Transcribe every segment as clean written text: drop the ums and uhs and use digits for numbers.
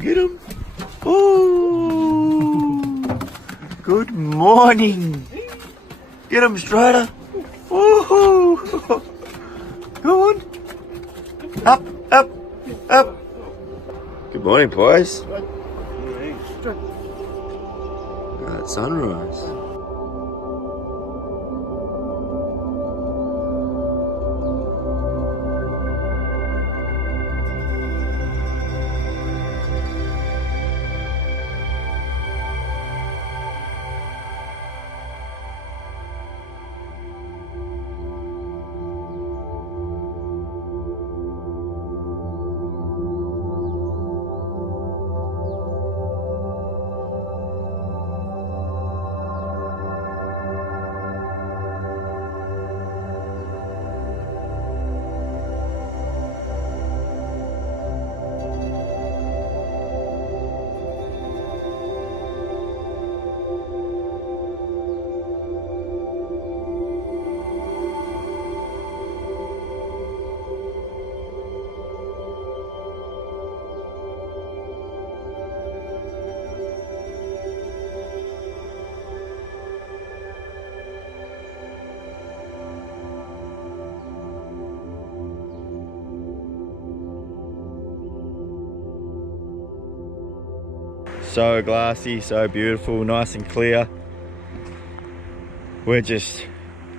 Get him. Oh, good morning. Get him, Strider. Oh, come on. Up, up, up. Good morning, boys. At sunrise. So glassy, so beautiful, nice and clear. We're just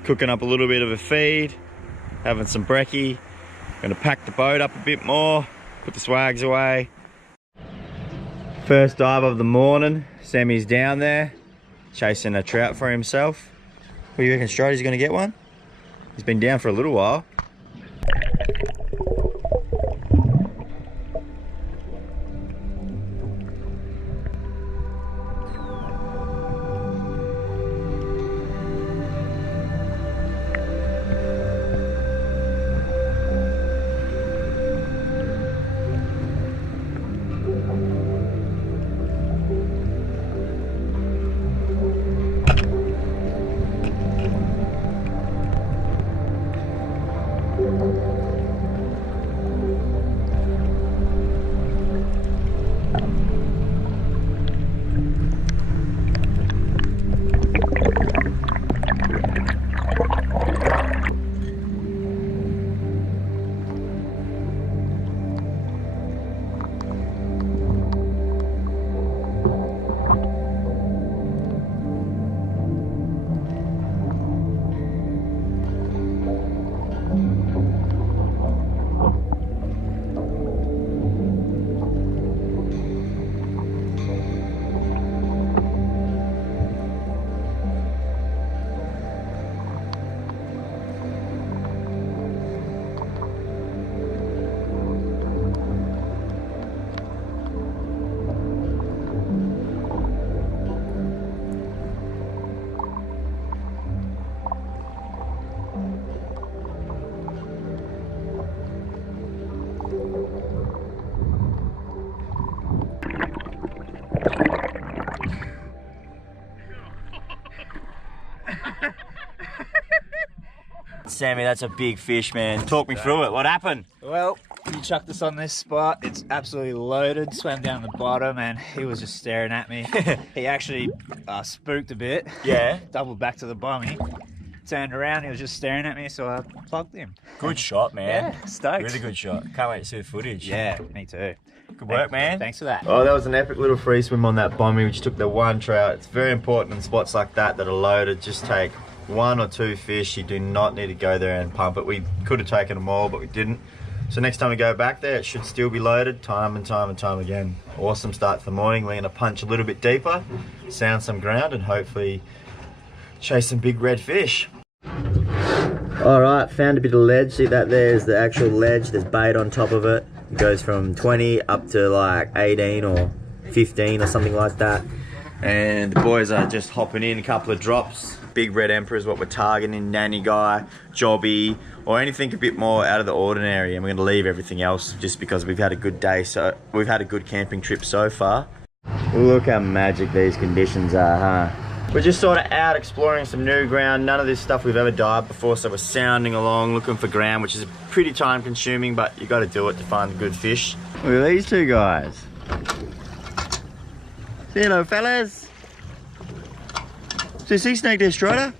cooking up a little bit of a feed, having some brekkie. Gonna pack the boat up a bit more, put the swags away. First dive of the morning. Sammy's down there, chasing a trout for himself. What do you reckon, Strider's gonna get one? He's been down for a little while. Sammy, that's a big fish, man. Talk me through it. What happened? Well, you chucked us on this spot. It's absolutely loaded. Swam down the bottom and he was just staring at me. He actually spooked a bit. Yeah. Doubled back to the bommy. Turned around, he was just staring at me, so I plugged him. Good shot, man. Yeah, stoked. Really good shot. Can't wait to see the footage. Yeah, me too. Good work, man. Thanks for that. Oh, that was an epic little free swim on that bommy, which took the one trout. It's very important in spots like that that are loaded. Just take 1 or 2 fish. You do not need to go there and pump it. We could have taken them all, but we didn't. So next time we go back there, it should still be loaded time and time and time again. Awesome start to the morning. We're going to punch a little bit deeper, sound some ground, and hopefully chase some big red fish. All right, found a bit of ledge. See that there is the actual ledge. There's bait on top of it. It goes from 20 up to like 18 or 15 or something like that. And the boys are just hopping in a couple of drops. Big red emperor is what we're targeting, nanny guy, jobby, or anything a bit more out of the ordinary. And we're gonna leave everything else just because we've had a good day. So we've had a good camping trip so far. Look how magic these conditions are, huh? We're just sort of out exploring some new ground. None of this stuff we've ever dived before, so we're sounding along, looking for ground, which is pretty time consuming, but you got to do it to find the good fish. Look at these two guys. Say hello, fellas. So sea snake there, Strider.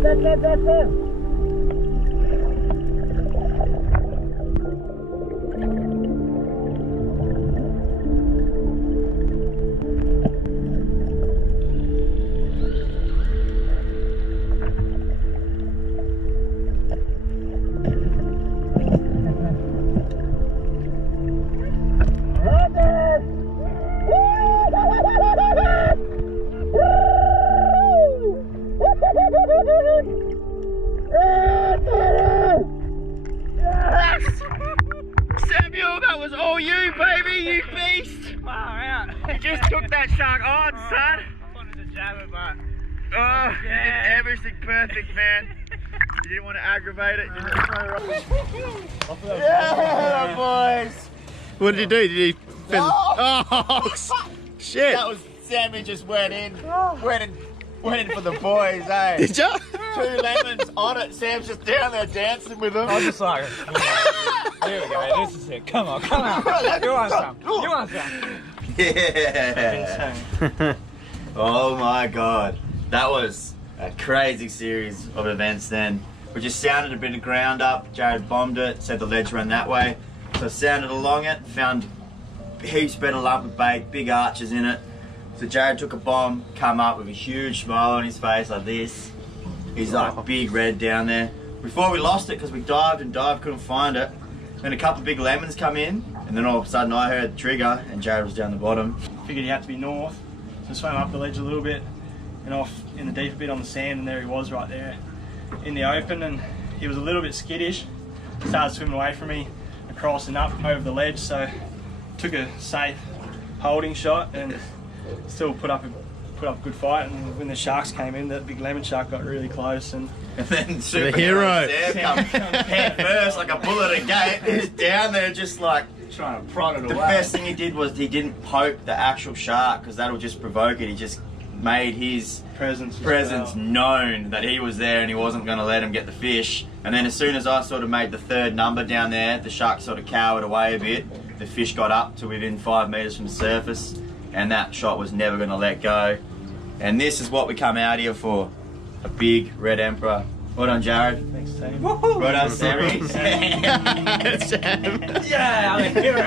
That's it. Samuel, that was all you, baby, you beast! Far out. You just took that shark on, son! I wanted to jab it, but... Oh, you did everything perfect, man. You didn't want to aggravate it. Yeah, boys! What did he do? Did he... Oh, shit! That was Sammy just went in for the boys, eh? Did ya? 2 lemons on it. Sam's just down there dancing with them. I was just like, here we go, this is it. Come on, come on. You want some? You want some? Yeah! Oh my god. That was a crazy series of events then. We just sounded a bit of ground up. Jared bombed it, said the ledge ran that way. So I sounded along it, found heaps better lump of bait, big arches in it. So Jared took a bomb, come up with a huge smile on his face like this. He's like big red down there. Before we lost it, because we dived and dived, couldn't find it. Then a couple of big lemons come in, and then all of a sudden I heard the trigger and Jared was down the bottom. Figured he had to be north, so swam up the ledge a little bit and off in the deeper bit on the sand, and there he was right there in the open, and he was a little bit skittish. Started swimming away from me across and up over the ledge, so took a safe holding shot and still put up a good fight. And when the sharks came in, that big lemon shark got really close, and then superhero Sam come head first like a bullet at a gate. He's down there just like trying to prod it away. The best thing he did was he didn't poke the actual shark because that'll just provoke it. He just made his presence known that he was there and he wasn't going to let him get the fish. And then as soon as I sort of made the 3rd number down there, the shark sort of cowered away a bit. The fish got up to within 5 meters from the surface, and that shot was never going to let go. And this is what we come out here for. A big red emperor. Well done, Jared. Thanks, Sam. Well done, Sammy. Sam. Yeah, I'm a hero.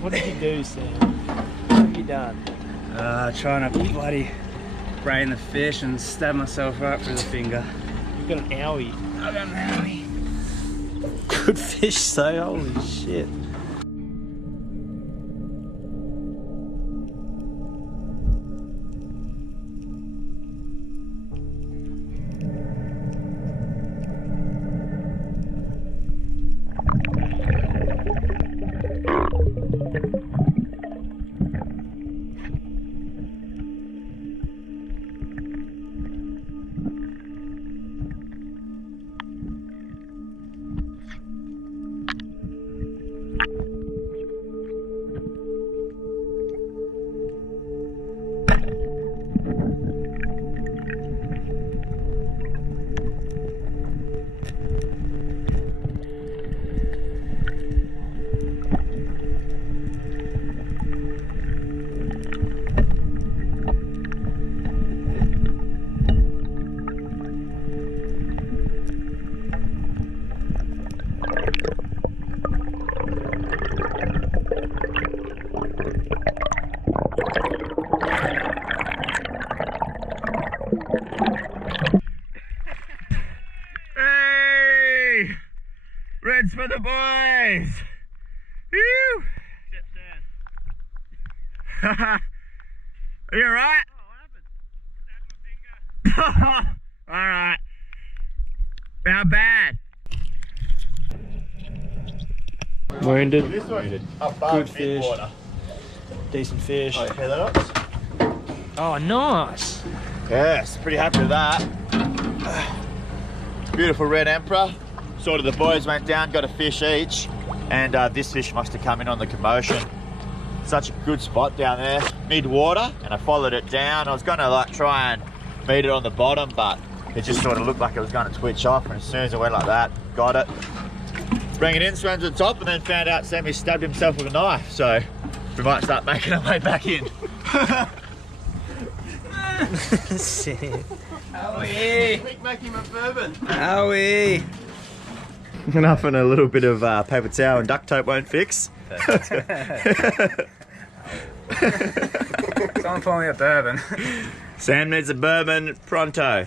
What did you do, Sam? What have you done? Trying to bloody brain the fish and stab myself up with a finger. You've got an owie. I got an owie. good fish, so holy shit. Hey! Reds for the boys! Woo! Are you alright? Oh, what happened? Stabbed my finger. Alright. How bad? Wounded. This one's Good above fish. mid-water. Decent fish. Oh, you hear that up? Oh, nice. Yes, pretty happy with that. Beautiful red emperor. Sort of the boys went down, got a fish each, and this fish must have come in on the commotion. Such a good spot down there, mid-water, and I followed it down. I was gonna like try and beat it on the bottom, but it just sort of looked like it was gonna twitch off, and as soon as it went like that, got it. Bring it in, swam to the top, and then found out Sammy stabbed himself with a knife, so we might start making our way back in. Sick. Make him a bourbon. Owie. Nothing a little bit of paper towel and duct tape won't fix. Someone pour me a bourbon. Sam needs a bourbon pronto.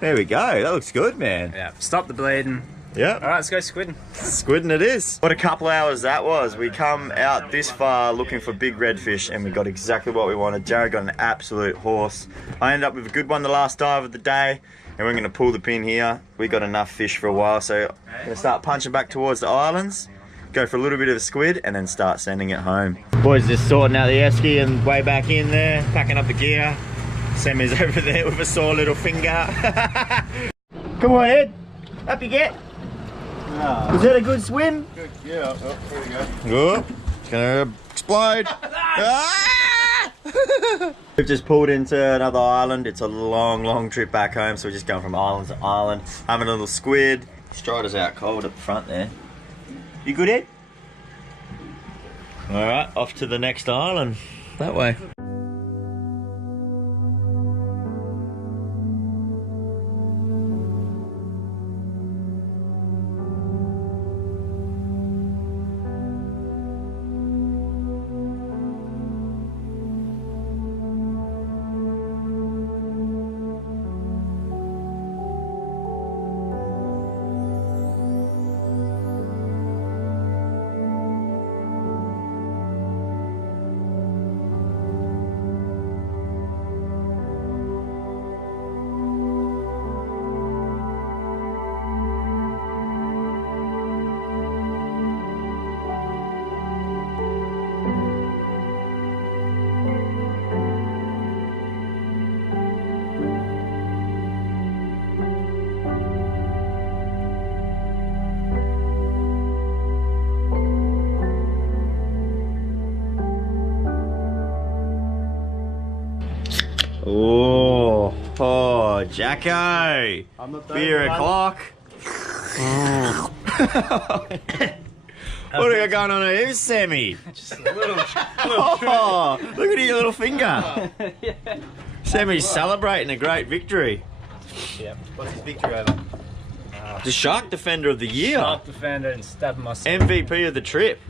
There we go. That looks good, man. Yeah, stop the bleeding. Yeah. Alright, let's go squidding. Squidding it is. What a couple hours that was. We come out this far looking for big redfish and we got exactly what we wanted. Jared got an absolute horse. I ended up with a good one the last dive of the day and we're going to pull the pin here. We got enough fish for a while, so I'm going to start punching back towards the islands, go for a little bit of a squid and then start sending it home. Boys just sorting out the esky and way back in there, packing up the gear. Sammy's over there with a sore little finger. Come on, Ed. Up you get. Was that a good swim? Good, yeah. Oh, here we go. Oh, it's gonna explode. Ah! We've just pulled into another island. It's a long trip back home, so we're just going from island to island, having a little squid. Strider's out cold at the front there. You good, Ed? Alright, off to the next island. That way. Oh, Jacko! I'm not Beer o'clock. What do you got going on here, Sammy? Just a little Oh, look at your little finger. Sammy's celebrating a great victory. Yeah. What's his victory over? The Shark Defender of the Year. sharp defender and stabbing myself. MVP of the trip.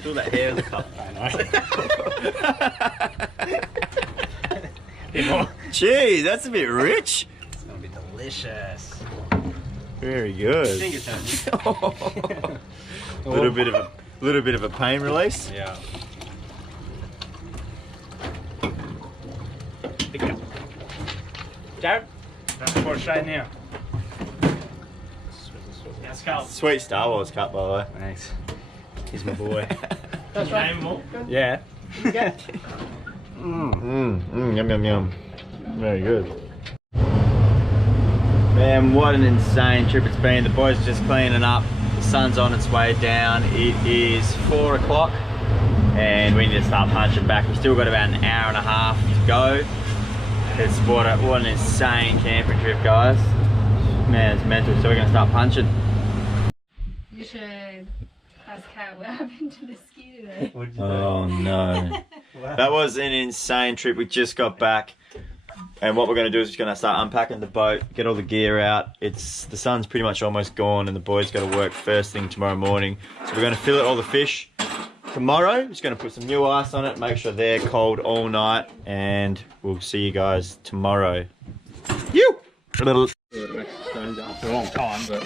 Feel that hair in the cup. Jeez, that's a bit rich. It's gonna be delicious. Very good. Finger turn. Little bit of a pain release. Yeah. Pick it up. Jared? That's for straight now. That's Carl. Sweet Star Wars cut, by the way. Thanks. He's my boy. That's right. Name him all? Yeah. Yum, yum, yum. Very good. Man, what an insane trip it's been. The boys are just cleaning up. The sun's on its way down. It is 4 o'clock and we need to start punching back. We've still got about an hour and a half to go. It's what an insane camping trip, guys. Man, it's mental. So we're going to start punching. You should ask Kat what happened to the ski today. Oh no. That was an insane trip. We just got back. And what we're going to do is just going to start unpacking the boat, get all the gear out. The sun's pretty much almost gone and the boys got to work first thing tomorrow morning. So we're going to fillet all the fish tomorrow. Just going to put some new ice on it, make sure they're cold all night, and we'll see you guys tomorrow. You. Stones after a long time, but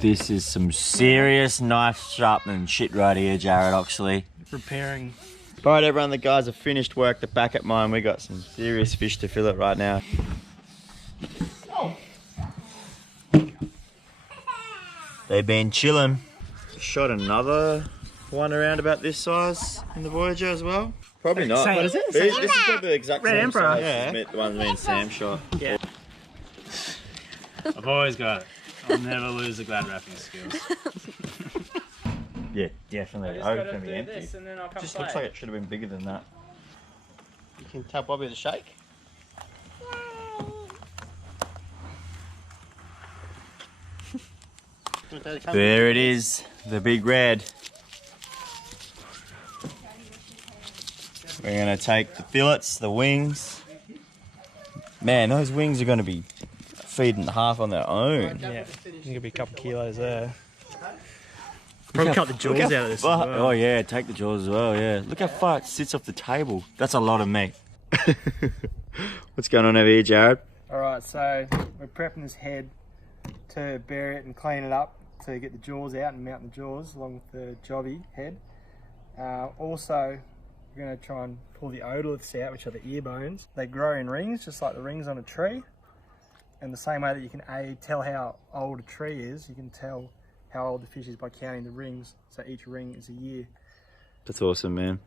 This is some serious knife sharpening shit right here, Jared, actually. preparing. Alright everyone, the guys have finished work. They're back at mine. We got some serious fish to fillet right now. They've been chilling. Shot another one around about this size in the Voyager as well. Probably not. Same. What is it? This is probably the exact Red same Emperor. size. Yeah. The one me and Sam shot. Yeah. I've always got it. I'll never lose the glad wrapping skills. Yeah, definitely. I Oh, just it's gotta gonna be do empty. this and then I'll come Just play. looks like it should have been bigger than that. You can tell Bobby to shake. There it is, the big red. We're gonna take the fillets, the wings. Man, those wings are gonna be feeding half on their own. Yeah, there's gonna be a couple kilos there. Probably cut the jaws Look how out of this as far- well. Oh yeah, take the jaws as well, yeah. Look how far it sits off the table. That's a lot of meat. What's going on over here, Jared? Alright, so we're prepping this head to bury it and clean it up to get the jaws out and mount the jaws along with the jobby head. Also, we're going to try and pull the otoliths out, which are the ear bones. They grow in rings, just like the rings on a tree. And the same way that you can tell how old a tree is, you can tell how old the fish is by counting the rings. So each ring is a year. That's awesome, man.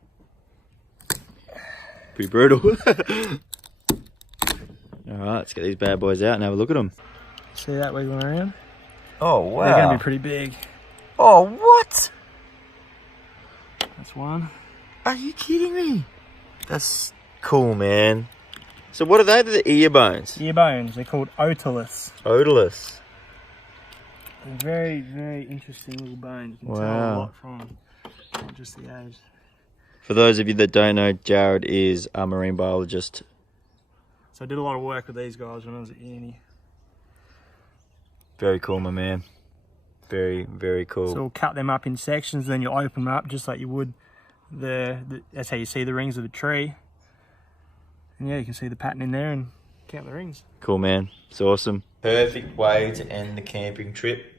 Pretty brutal. Alright, let's get these bad boys out and have a look at them. See that wiggling around? Oh, wow. They're going to be pretty big. Oh, what? That's one. Are you kidding me? That's cool, man. So what are they? They're the ear bones? Ear bones, they're called otoliths. Odorless. Very, very interesting little bone. You can tell a Wow. lot from not just the age. For those of you that don't know, Jared is a marine biologist. So I did a lot of work with these guys when I was at uni. Very cool, my man. Very, very cool. So we'll cut them up in sections, then you'll open them up just like you would that's how you see the rings of the tree. And yeah, you can see the pattern in there and count the rings. Cool, man. It's awesome. Perfect way to end the camping trip.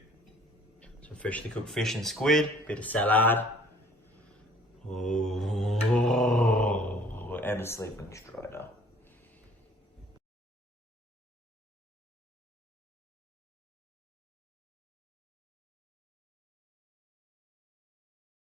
Some freshly cooked fish and squid, bit of salad. Oh, and a sleeping strider.